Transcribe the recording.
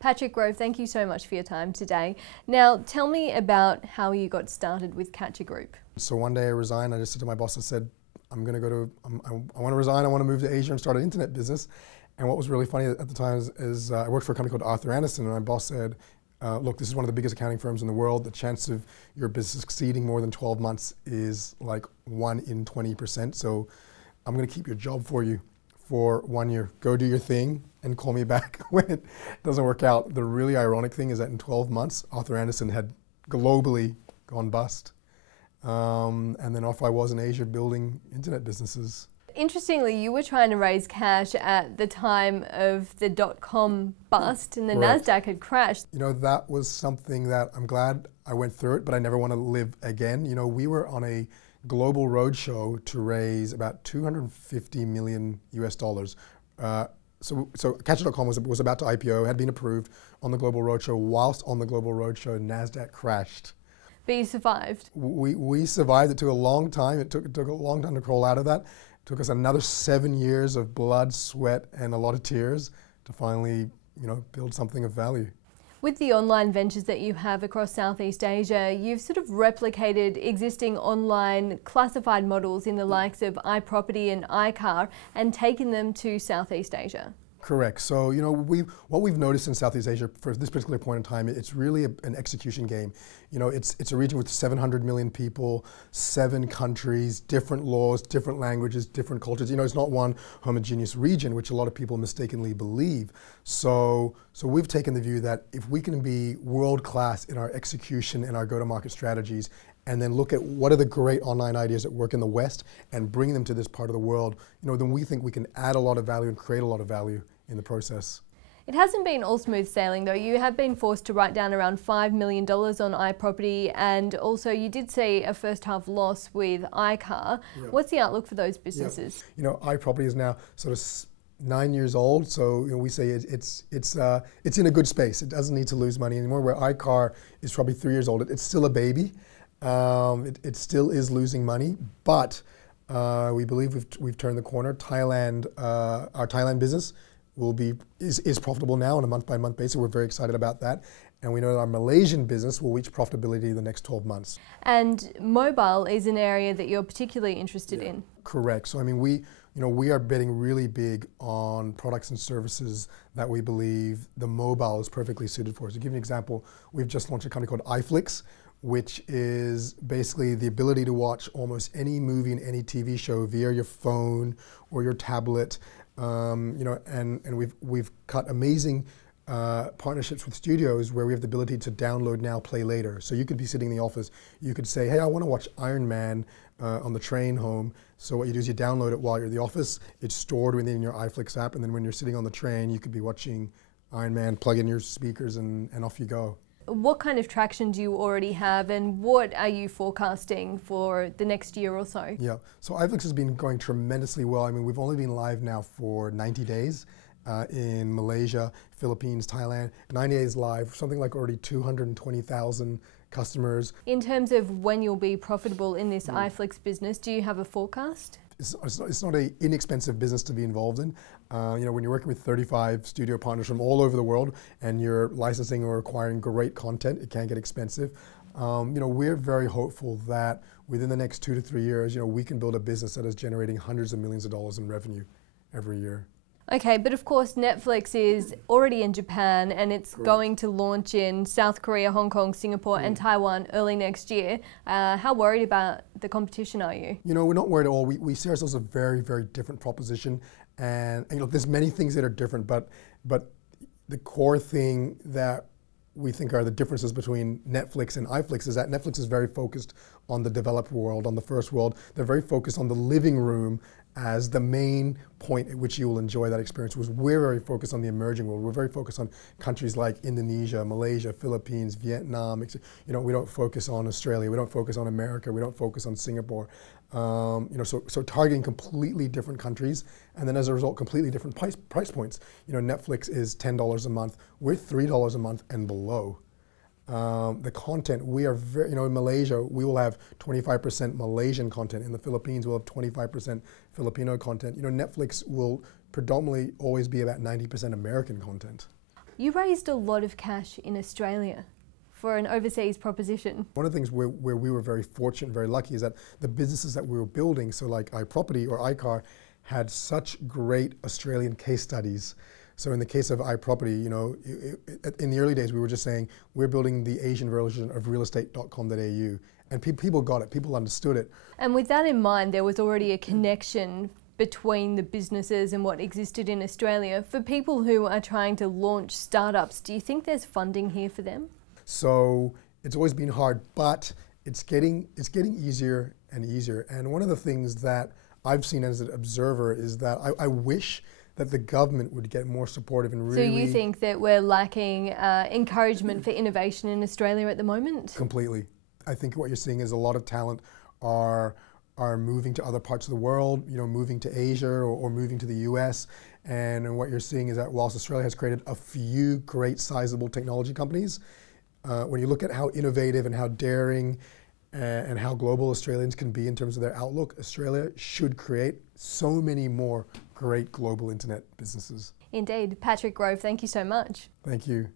Patrick Grove, thank you so much for your time today. Now, tell me about how you got started with Catcha Group. So one day I resigned. I just said to my boss, I said, I want to resign. I want to move to Asia and start an internet business. And what was really funny at the time is I worked for a company called Arthur Andersen, and my boss said, look, this is one of the biggest accounting firms in the world. The chance of your business succeeding more than 12 months is like 1 in 20%. So I'm going to keep your job for you for 1 year. Go do your thing and call me back when it doesn't work out. The really ironic thing is that in 12 months, Arthur Andersen had globally gone bust. And then off I was in Asia building internet businesses. Interestingly, you were trying to raise cash at the time of the .com bust and the Correct. NASDAQ had crashed. You know, that was something that I'm glad I went through it, but I never want to live again. You know, we were on a global roadshow to raise about 250 million US dollars. So Catcha.com was about to IPO, had been approved on the global roadshow. Whilst on the global roadshow, NASDAQ crashed. But you survived. We survived. It took a long time. It took a long time to crawl out of that. It took us another 7 years of blood, sweat, and a lot of tears to finally, build something of value. With the online ventures that you have across Southeast Asia, you've sort of replicated existing online classified models in the likes of iProperty and iCar and taken them to Southeast Asia. Correct. So, what we've noticed in Southeast Asia for this particular point in time, it's really an execution game. It's a region with 700 million people, 7 countries, different laws, different languages, different cultures. It's not one homogeneous region, which a lot of people mistakenly believe. So we've taken the view that if we can be world-class in our execution and our go-to-market strategies, and then look at what are the great online ideas that work in the West and bring them to this part of the world, then we think we can add a lot of value and create a lot of value in the process. It hasn't been all smooth sailing though. You have been forced to write down around $5 million on iProperty, and also you did see a first half loss with iCar. Yeah. What's the outlook for those businesses? Yeah. iProperty is now sort of 9 years old, so we say it's in a good space. It doesn't need to lose money anymore. Where iCar is probably 3 years old. It's still a baby. It still is losing money, but we believe we've turned the corner. Thailand, our Thailand business is profitable now on a month-by-month basis. We're very excited about that, and we know that our Malaysian business will reach profitability in the next 12 months. And mobile is an area that you're particularly interested in. Correct. So we are betting really big on products and services that we believe the mobile is perfectly suited for. So to give you an example, we've just launched a company called iFlix, which is basically the ability to watch almost any movie and any TV show via your phone or your tablet. And we've cut amazing partnerships with studios where we have the ability to download now, play later. So you could be sitting in the office, you could say, hey, I want to watch Iron Man on the train home. So what you do is you download it while you're in the office, it's stored within your iFlix app, and then when you're sitting on the train, you could be watching Iron Man, plug in your speakers, and off you go. What kind of traction do you already have, and what are you forecasting for the next year or so? Yeah, so iFlix has been going tremendously well. We've only been live now for 90 days in Malaysia, Philippines, Thailand. 90 days live, something like already 220,000 customers. In terms of when you'll be profitable in this iFlix business, do you have a forecast? It's not an inexpensive business to be involved in. When you're working with 35 studio partners from all over the world and you're licensing or acquiring great content, it can get expensive. We're very hopeful that within the next 2 to 3 years, we can build a business that is generating hundreds of millions of dollars in revenue every year. Okay, but of course Netflix is already in Japan and it's going to launch in South Korea, Hong Kong, Singapore and Taiwan early next year. How worried about the competition are you? We're not worried at all. We see ourselves as a very, very different proposition, and there's many things that are different, but the core thing that we think are the differences between Netflix and iFlix is that Netflix is very focused on the developed world, on the first world. They're very focused on the living room as the main point at which you will enjoy that experience, whereas we're very focused on the emerging world. We're very focused on countries like Indonesia, Malaysia, Philippines, Vietnam. We don't focus on Australia. We don't focus on America. We don't focus on Singapore. So targeting completely different countries, and then as a result, completely different price points. Netflix is $10 a month. We're $3 a month and below. The content, we are very, in Malaysia, we will have 25% Malaysian content. In the Philippines, we'll have 25% Filipino content. Netflix will predominantly always be about 90% American content. You raised a lot of cash in Australia for an overseas proposition. One of the things where we were very fortunate, very lucky, is that the businesses that we were building, so like iProperty or iCar, had such great Australian case studies. So in the case of iProperty, you know, in the early days we were just saying we're building the Asian version of realestate.com.au, and people got it, people understood it. And with that in mind, there was already a connection between the businesses and what existed in Australia. For people who are trying to launch startups, do you think there's funding here for them? So it's always been hard, but it's getting easier and easier. And one of the things that I've seen as an observer is that I wish that the government would get more supportive and really... So you think that we're lacking encouragement for innovation in Australia at the moment? Completely. I think what you're seeing is a lot of talent are moving to other parts of the world, you know, moving to Asia or moving to the US. And what you're seeing is that whilst Australia has created a few great sizable technology companies, when you look at how innovative and how daring and how global Australians can be in terms of their outlook, Australia should create so many more great global internet businesses. Indeed. Patrick Grove, thank you so much. Thank you.